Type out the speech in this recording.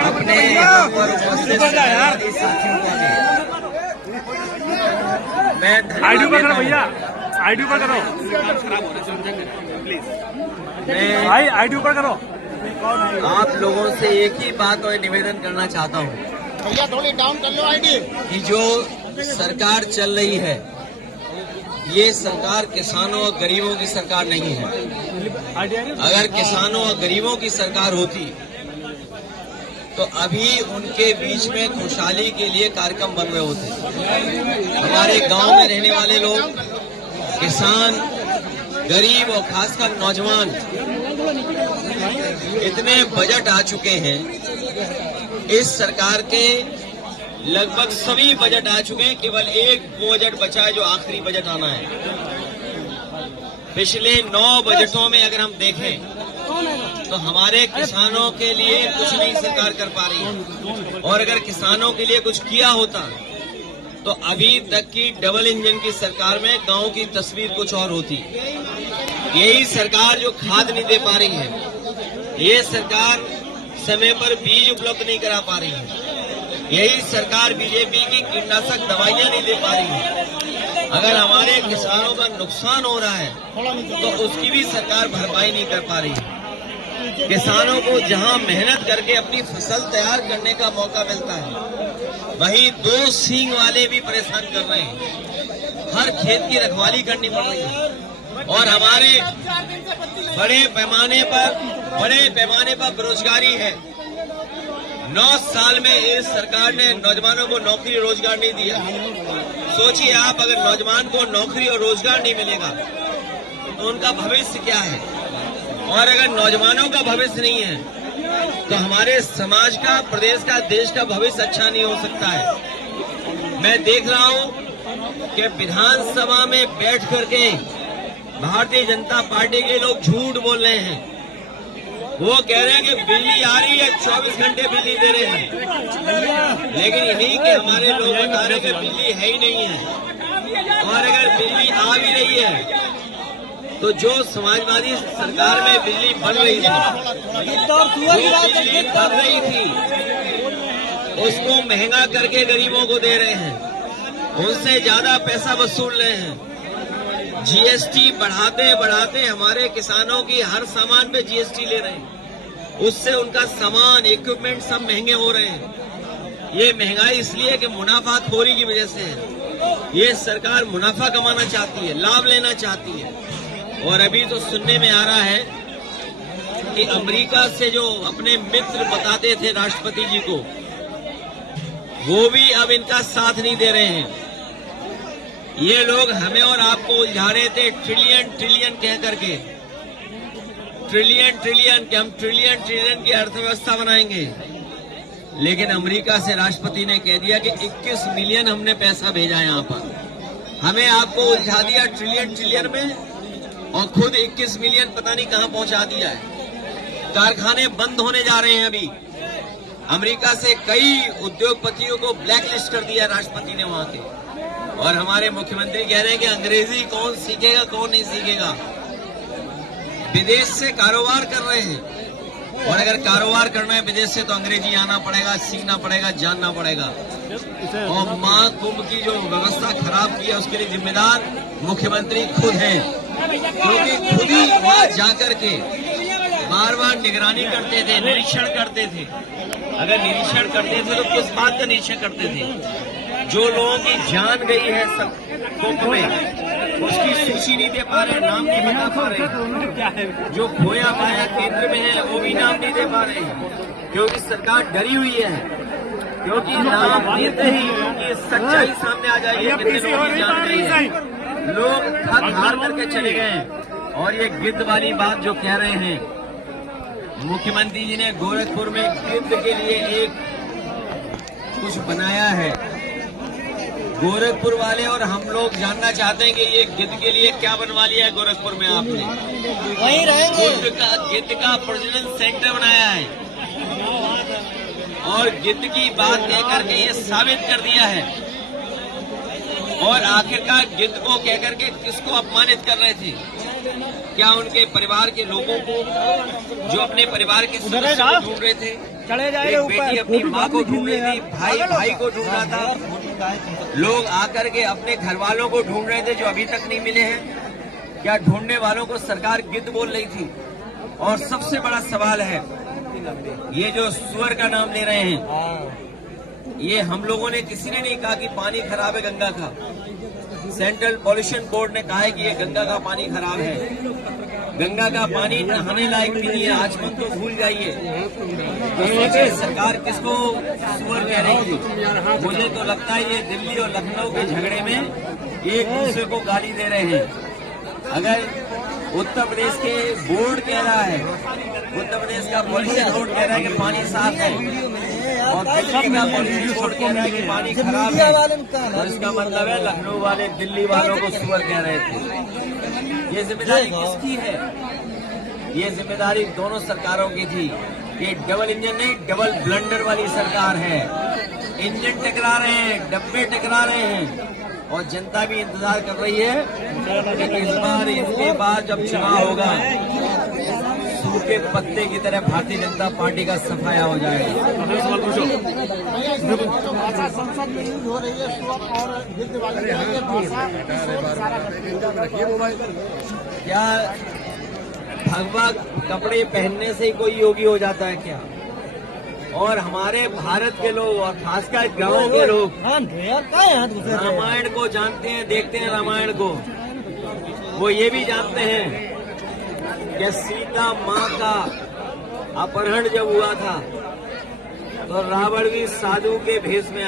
अपने यहाँ पर उपस्थित साथियों को मैं आईडी पर करो भैया, आईडी पर करो, भाई आईडी पर करो। आप लोगों से एक ही बात और निवेदन करना चाहता हूँ भैया, थोड़ी डाउन कर लो आईडी। कि जो सरकार चल रही है ये सरकार किसानों और गरीबों की सरकार नहीं है। अगर किसानों और गरीबों की सरकार होती तो अभी उनके बीच में खुशहाली के लिए कार्यक्रम बन रहे होते। हमारे गांव में रहने वाले लोग, किसान, गरीब और खासकर नौजवान, इतने बजट आ चुके हैं। इस सरकार के लगभग सभी बजट आ चुके हैं, केवल एक बजट बचा है जो आखिरी बजट आना है। पिछले 9 बजटों में अगर हम देखें तो हमारे किसानों के लिए कुछ नहीं सरकार कर पा रही है। और अगर किसानों के लिए कुछ किया होता तो अभी तक की डबल इंजन की सरकार में गांव की तस्वीर कुछ और होती। यही सरकार जो खाद नहीं दे पा रही है, ये सरकार समय पर बीज उपलब्ध नहीं करा पा रही है, यही सरकार बीजेपी की कीटनाशक दवाइयां नहीं दे पा रही है। अगर हमारे किसानों का नुकसान हो रहा है तो उसकी भी सरकार भरपाई नहीं कर पा रही है। किसानों को जहां मेहनत करके अपनी फसल तैयार करने का मौका मिलता है, वहीं 2 सींग वाले भी परेशान कर रहे हैं। हर खेत की रखवाली करनी पड़ रही है और हमारे बड़े पैमाने पर बेरोजगारी है। 9 साल में इस सरकार ने नौजवानों को नौकरी रोजगार नहीं दिया। सोचिए आप, अगर नौजवान को नौकरी और रोजगार नहीं मिलेगा तो उनका भविष्य क्या है। और अगर नौजवानों का भविष्य नहीं है तो हमारे समाज का, प्रदेश का, देश का भविष्य अच्छा नहीं हो सकता है। मैं देख रहा हूं कि विधानसभा में बैठ करके भारतीय जनता पार्टी के लोग झूठ बोल रहे हैं। वो कह रहे हैं कि बिजली आ रही है, 24 घंटे बिजली दे रहे हैं, लेकिन यही कि हमारे लोग बता रहे कि बिजली है ही नहीं है। और अगर बिजली आ भी रही है तो जो समाजवादी सरकार में बिजली बन रही थी उसको महंगा करके गरीबों को दे रहे हैं, उनसे ज्यादा पैसा वसूल रहे हैं। जीएसटी बढ़ाते बढ़ाते हमारे किसानों की हर सामान पे जीएसटी ले रहे हैं, उससे उनका सामान, इक्विपमेंट सब महंगे हो रहे हैं। ये महंगाई इसलिए कि मुनाफाखोरी की वजह से है। ये सरकार मुनाफा कमाना चाहती है, लाभ लेना चाहती है। और अभी तो सुनने में आ रहा है कि अमेरिका से जो अपने मित्र बताते थे राष्ट्रपति जी को, वो भी अब इनका साथ नहीं दे रहे हैं। ये लोग हमें और आपको उलझा रहे थे ट्रिलियन ट्रिलियन कह करके, ट्रिलियन ट्रिलियन कि हम ट्रिलियन ट्रिलियन की अर्थव्यवस्था बनाएंगे। लेकिन अमेरिका से राष्ट्रपति ने कह दिया कि 21 मिलियन हमने पैसा भेजा है यहाँ पर। हमें आपको उलझा दिया ट्रिलियन ट्रिलियन में और खुद 21 मिलियन पता नहीं कहां पहुंचा दिया है। कारखाने बंद होने जा रहे हैं। अभी अमेरिका से कई उद्योगपतियों को ब्लैकलिस्ट कर दिया राष्ट्रपति ने वहां के। और हमारे मुख्यमंत्री कह रहे हैं कि अंग्रेजी कौन सीखेगा, कौन नहीं सीखेगा। विदेश से कारोबार कर रहे हैं और अगर कारोबार करना है विदेश से तो अंग्रेजी आना पड़ेगा, सीखना पड़ेगा, जानना पड़ेगा। और महाकुंभ की जो व्यवस्था खराब की है उसके लिए जिम्मेदार मुख्यमंत्री खुद हैं, क्योंकि खुद ही वहां जाकर के बार बार निगरानी करते थे, निरीक्षण करते थे। अगर निरीक्षण करते थे तो किस बात का निरीक्षण करते थे? जो लोगों की जान गई है सब कुंभ में, उसकी सूची नहीं दे पा रहे, नाम नहीं बता पा रहे। जो खोया पाया केंद्र में है वो भी नाम नहीं दे पा रहे, क्योंकि सरकार डरी हुई है। क्योंकि नाम देते ही क्योंकि सच्चाई सामने आ जाएगी, कितने लोगों की जान गई है, लोग थक हार करके चले गए। और ये गिद्ध वाली बात जो कह रहे हैं, मुख्यमंत्री जी ने गोरखपुर में गिद्ध के लिए एक कुछ बनाया है। गोरखपुर वाले और हम लोग जानना चाहते हैं कि ये गिद्ध के लिए क्या बनवा लिया है गोरखपुर में आपने? वहीं रहेंगे। गिद्ध का प्रजनन सेंटर बनाया है और गिद्ध की बात कहकर के ये साबित कर दिया है। और आखिरकार गिद्ध को कहकर के किसको अपमानित कर रहे थे? क्या उनके परिवार के लोगों को, जो अपने परिवार के सदस्यों को ढूंढ रहे थे, चले जाए एक बेटी अपनी माँ को ढूंढ रही थी, भाई को ढूंढ रहा था, लोग आकर के अपने घर वालों को ढूंढ रहे थे जो अभी तक नहीं मिले हैं। क्या ढूंढने वालों को सरकार गिद्ध बोल रही थी? और सबसे बड़ा सवाल है, ये जो सुअर का नाम ले रहे हैं, ये हम लोगों ने किसी ने नहीं कहा कि पानी खराब है गंगा का। सेंट्रल पॉल्यूशन बोर्ड ने कहा है कि ये गंगा का पानी खराब है। गंगा का पानी नहाने लायक भी नहीं है, आचमन तो भूल जाइए। तो सोचिए सरकार किसको सुअर कह रही थी। मुझे तो लगता है ये दिल्ली और लखनऊ के झगड़े में एक दूसरे को गाली दे रहे हैं। अगर उत्तर प्रदेश के बोर्ड कह रहा है, उत्तर प्रदेश का पॉल्यूशन बोर्ड कह रहा है कि पानी साफ है, और दिल्ली का पॉल्यूशन बोर्ड कह रहा है कि पानी खराब है, तो इसका मतलब है लखनऊ वाले दिल्ली वालों को सुअर कह रहे थे। ये जिम्मेदारी किसकी है? ये जिम्मेदारी दोनों सरकारों की थी। ये डबल इंजन नहीं, डबल ब्लंडर वाली सरकार है। इंजन टकरा रहे हैं, डब्बे टकरा रहे हैं, और जनता भी इंतजार कर रही है कि इस बार इसके बाद जब चुनाव होगा, सूखे पत्ते की तरह भारतीय जनता पार्टी का सफाया हो जाएगा। भाषा संसद में यूज हो रही है, सुअर और गिद्ध वाली भाषा क्या भगवा कपड़े पहनने से ही कोई योगी हो जाता है क्या? और हमारे भारत के लोग और खासकर गांव के लोग रामायण को जानते हैं, देखते हैं रामायण को। वो ये भी जानते हैं कि सीता माँ का अपहरण जब हुआ था तो रावण भी साधु के भेष में